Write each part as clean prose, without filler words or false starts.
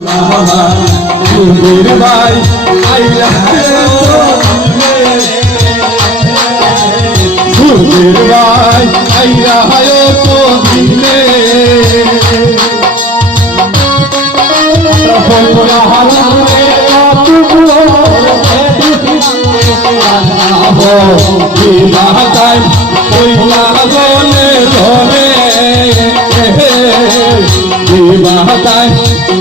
Guru Bhai, Guru Bhai, Ayo to dile. Pura halare atulo, abo dilatai, oila gone gone, dilatai,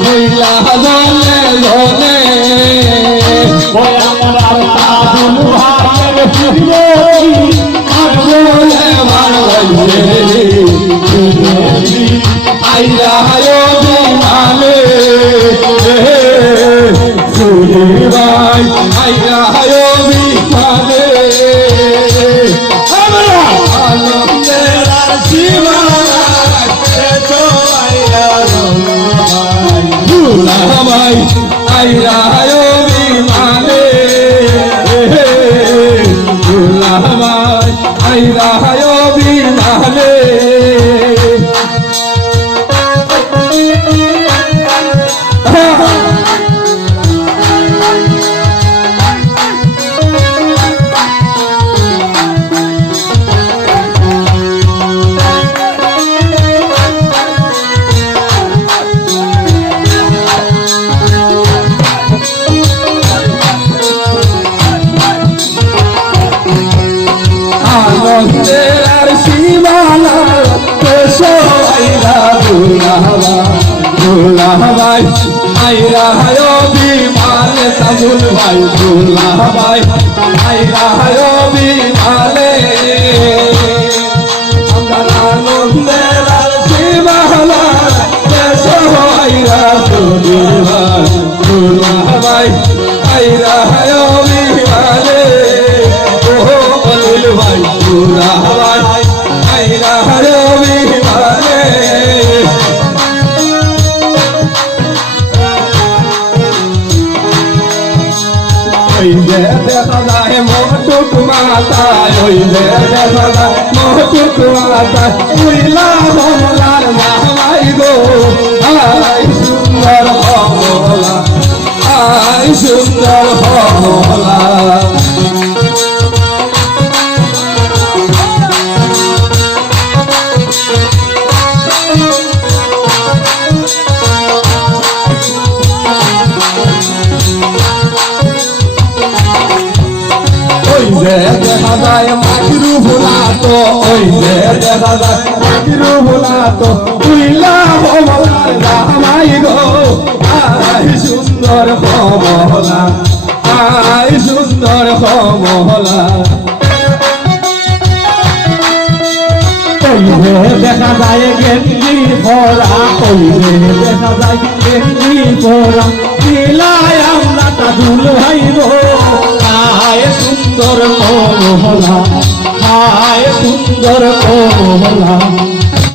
oila gone gone. Oya mara tabulu hare puri, agole marwaye, aira ayo dimale. Guru Bhai, aira ayo dimale. Amara alam tera jivana, eto aira Guru Bhai, aira ayo dimale. Guru Bhai, aira ayo dimale. Alam Shivana, Kesho aira Guru Bhai, aira ayo dimale. Tabul Bhai, Guru Bhai, aira ayo dimale. Amara nundera Shivana, Kesho aira Guru Bhai, aira ayo dimale. Guru Bhai, aira ayo dimale. Oi je dekha jaye mohtuk mata, oi je dekha jaye mohtuk mata. Uila bholar nahai go, ai sundar bhola, ai sundar bhola. দেখা যায় মাটিরু ভোলাতো, ওই যে দেখা যায় মাটিরু ভোলাতো। উইলা ভোলার রামাই গো, I সুন্দর কমলা, I সুন্দর কমলা। ওই যে দেখা যায় গেঞ্জি ভরা, ওই যে দেখা যায় গেঞ্জি ভরা। দিলাই আমরা তাজুল ভাই গো, আয় সুন্দর কমলা, আয় সুন্দর কমলা।